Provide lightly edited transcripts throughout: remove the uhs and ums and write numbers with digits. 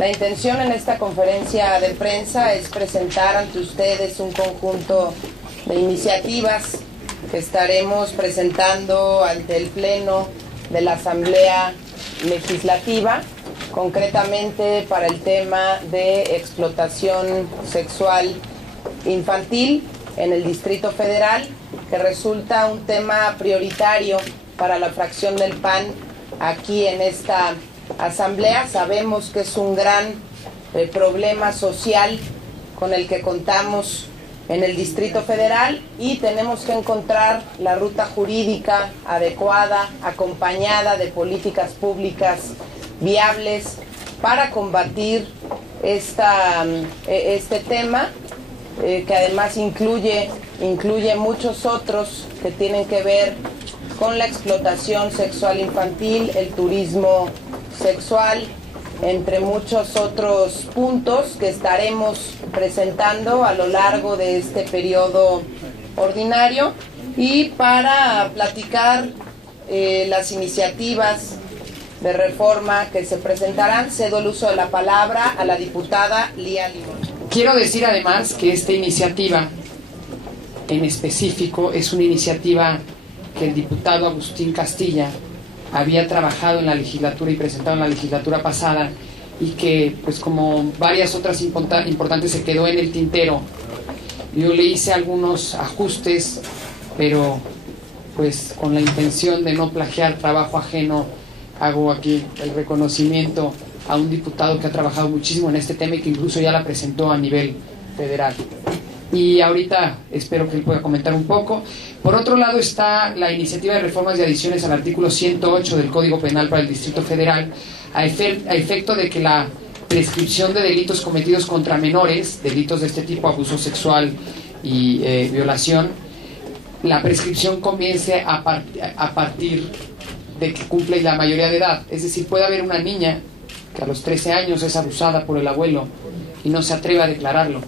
La intención en esta conferencia de prensa es presentar ante ustedes un conjunto de iniciativas que estaremos presentando ante el Pleno de la Asamblea Legislativa, concretamente para el tema de explotación sexual infantil en el Distrito Federal, que resulta un tema prioritario para la fracción del PAN aquí en esta Asamblea. Sabemos que es un gran problema social con el que contamos en el Distrito Federal y tenemos que encontrar la ruta jurídica adecuada, acompañada de políticas públicas viables para combatir este tema, que además incluye muchos otros que tienen que ver con la explotación sexual infantil, el turismo sexual, entre muchos otros puntos que estaremos presentando a lo largo de este periodo ordinario. Y para platicar las iniciativas de reforma que se presentarán, cedo el uso de la palabra a la diputada Lía Limón. Quiero decir además que esta iniciativa en específico es una iniciativa que el diputado Agustín Castilla había trabajado en la legislatura y presentado en la legislatura pasada, y que, pues como varias otras importantes, se quedó en el tintero. Yo le hice algunos ajustes, pero pues con la intención de no plagiar trabajo ajeno, hago aquí el reconocimiento a un diputado que ha trabajado muchísimo en este tema y que incluso ya la presentó a nivel federal. Y ahorita espero que él pueda comentar un poco. Por otro lado está la iniciativa de reformas y adiciones al artículo 108 del Código Penal para el Distrito Federal, a efecto de que la prescripción de delitos cometidos contra menores, delitos de este tipo, abuso sexual y violación, la prescripción comience a partir de que cumple la mayoría de edad. Es decir, puede haber una niña que a los 13 años es abusada por el abuelo y no se atreve a declararlo,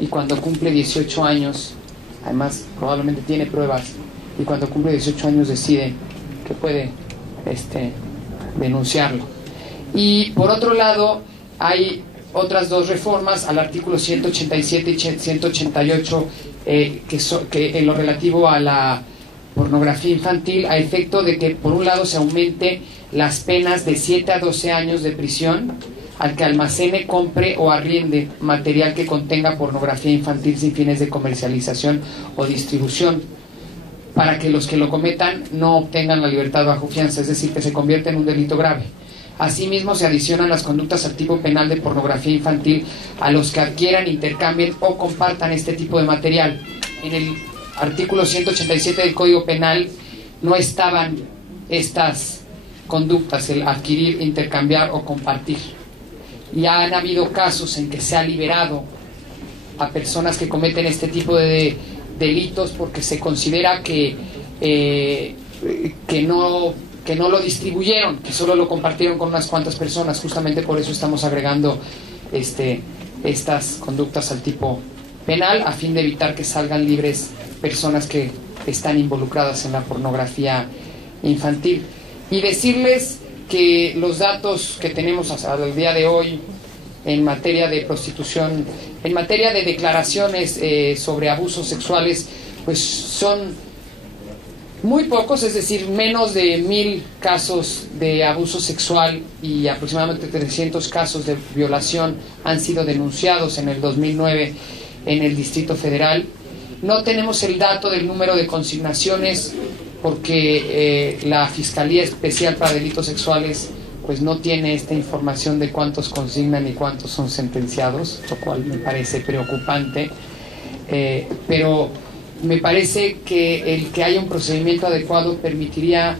y cuando cumple 18 años, además probablemente tiene pruebas, y cuando cumple 18 años decide que puede denunciarlo. Y por otro lado hay otras dos reformas al artículo 187 y 188 que en lo relativo a la pornografía infantil, a efecto de que por un lado se aumente las penas de 7 a 12 años de prisión al que almacene, compre o arriende material que contenga pornografía infantil sin fines de comercialización o distribución, para que los que lo cometan no obtengan la libertad bajo fianza, es decir, que se convierta en un delito grave. Asimismo, se adicionan las conductas al tipo penal de pornografía infantil a los que adquieran, intercambien o compartan este tipo de material. En el artículo 187 del Código Penal no estaban estas conductas, el adquirir, intercambiar o compartir. Y han habido casos en que se ha liberado a personas que cometen este tipo de delitos porque se considera que no lo distribuyeron, que solo lo compartieron con unas cuantas personas. Justamente por eso estamos agregando estas conductas al tipo penal, a fin de evitar que salgan libres personas que están involucradas en la pornografía infantil. Y decirles que los datos que tenemos hasta el día de hoy en materia de prostitución, en materia de declaraciones sobre abusos sexuales, pues son muy pocos, es decir, menos de 1000 casos de abuso sexual y aproximadamente 300 casos de violación han sido denunciados en el 2009 en el Distrito Federal. No tenemos el dato del número de consignaciones porque la Fiscalía Especial para Delitos Sexuales pues no tiene esta información de cuántos consignan y cuántos son sentenciados, lo cual me parece preocupante, pero me parece que el que haya un procedimiento adecuado permitiría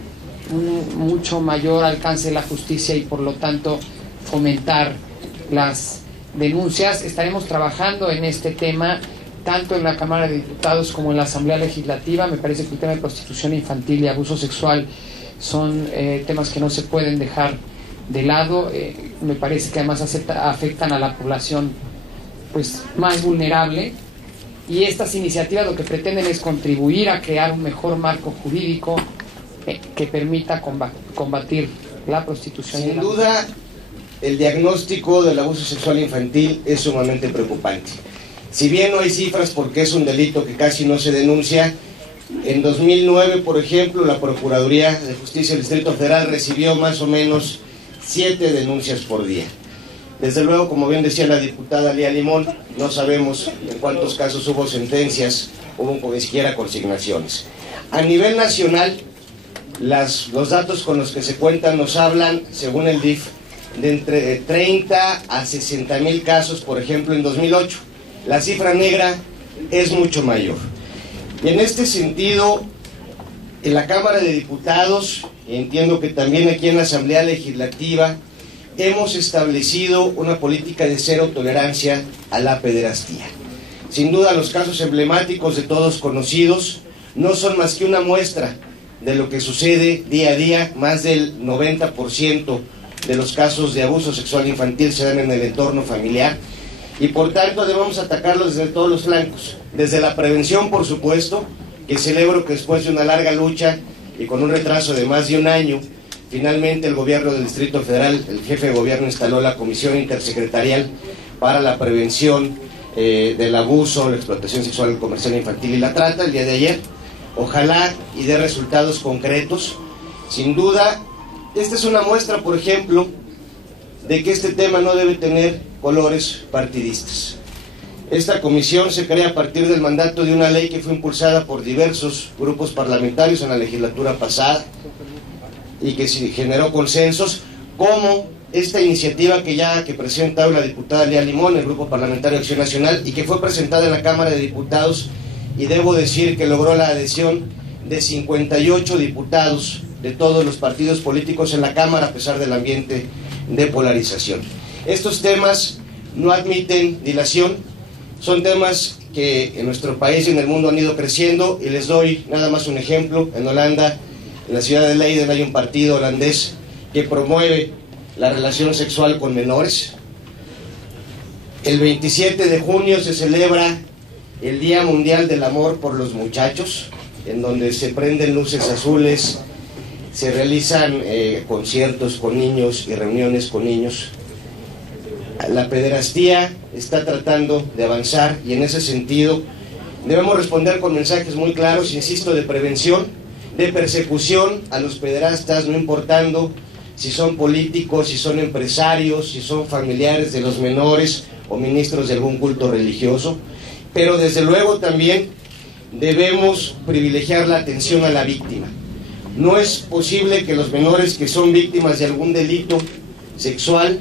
un mucho mayor alcance de la justicia y por lo tanto fomentar las denuncias. Estaremos trabajando en este tema tanto en la Cámara de Diputados como en la Asamblea Legislativa. Me parece que el tema de prostitución infantil y abuso sexual son temas que no se pueden dejar de lado. Me parece que además afectan a la población pues más vulnerable, y estas iniciativas lo que pretenden es contribuir a crear un mejor marco jurídico que permita combatir la prostitución. Sin duda, el diagnóstico del abuso sexual infantil es sumamente preocupante. Si bien no hay cifras porque es un delito que casi no se denuncia, en 2009, por ejemplo, la Procuraduría de Justicia del Distrito Federal recibió más o menos 7 denuncias por día. Desde luego, como bien decía la diputada Lía Limón, no sabemos en cuántos casos hubo sentencias, hubo ni siquiera consignaciones. A nivel nacional, los datos con los que se cuentan nos hablan, según el DIF, de entre 30 a 60 mil casos, por ejemplo, en 2008. La cifra negra es mucho mayor. Y en este sentido, en la Cámara de Diputados, y entiendo que también aquí en la Asamblea Legislativa, hemos establecido una política de cero tolerancia a la pederastía. Sin duda, los casos emblemáticos de todos conocidos no son más que una muestra de lo que sucede día a día. Más del 90% de los casos de abuso sexual infantil se dan en el entorno familiar y por tanto debemos atacarlos desde todos los flancos. Desde la prevención, por supuesto, que celebro que después de una larga lucha y con un retraso de más de un año, finalmente el gobierno del Distrito Federal, el jefe de gobierno instaló la Comisión Intersecretarial para la Prevención del Abuso, la Explotación Sexual, el Comercial Infantil y la Trata, el día de ayer. Ojalá y dé resultados concretos. Sin duda, esta es una muestra, por ejemplo, de que este tema no debe tener colores partidistas. Esta comisión se crea a partir del mandato de una ley que fue impulsada por diversos grupos parlamentarios en la legislatura pasada y que generó consensos, como esta iniciativa que presenta la diputada Lía Limón, el Grupo Parlamentario de Acción Nacional, y que fue presentada en la Cámara de Diputados, y debo decir que logró la adhesión de 58 diputados de todos los partidos políticos en la Cámara, a pesar del ambiente de polarización. Estos temas no admiten dilación, son temas que en nuestro país y en el mundo han ido creciendo, y les doy nada más un ejemplo. En Holanda, en la ciudad de Leiden, hay un partido holandés que promueve la relación sexual con menores. El 27 de junio se celebra el Día Mundial del Amor por los Muchachos, en donde se prenden luces azules, se realizan conciertos con niños y reuniones con niños. La pederastía está tratando de avanzar y en ese sentido debemos responder con mensajes muy claros, insisto, de prevención, de persecución a los pederastas, no importando si son políticos, si son empresarios, si son familiares de los menores o ministros de algún culto religioso, pero desde luego también debemos privilegiar la atención a la víctima. No es posible que los menores que son víctimas de algún delito sexual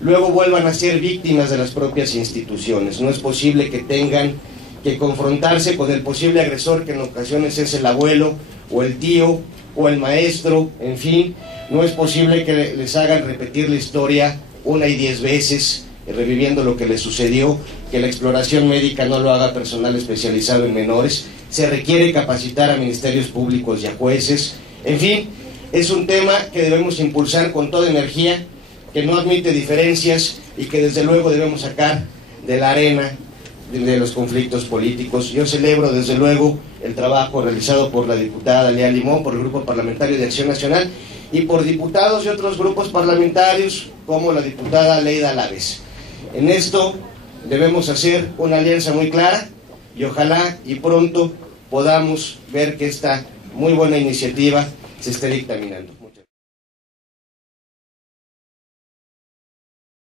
luego vuelvan a ser víctimas de las propias instituciones. No es posible que tengan que confrontarse con el posible agresor, que en ocasiones es el abuelo o el tío o el maestro, en fin. No es posible que les hagan repetir la historia 1 y 10 veces, reviviendo lo que les sucedió, que la exploración médica no lo haga personal especializado en menores. Se requiere capacitar a ministerios públicos y a jueces. En fin, es un tema que debemos impulsar con toda energía, que no admite diferencias y que desde luego debemos sacar de la arena de los conflictos políticos. Yo celebro desde luego el trabajo realizado por la diputada Lía Limón, por el Grupo Parlamentario de Acción Nacional y por diputados de otros grupos parlamentarios como la diputada Leida Laves. En esto debemos hacer una alianza muy clara y ojalá y pronto podamos ver que esta muy buena iniciativa se esté dictaminando.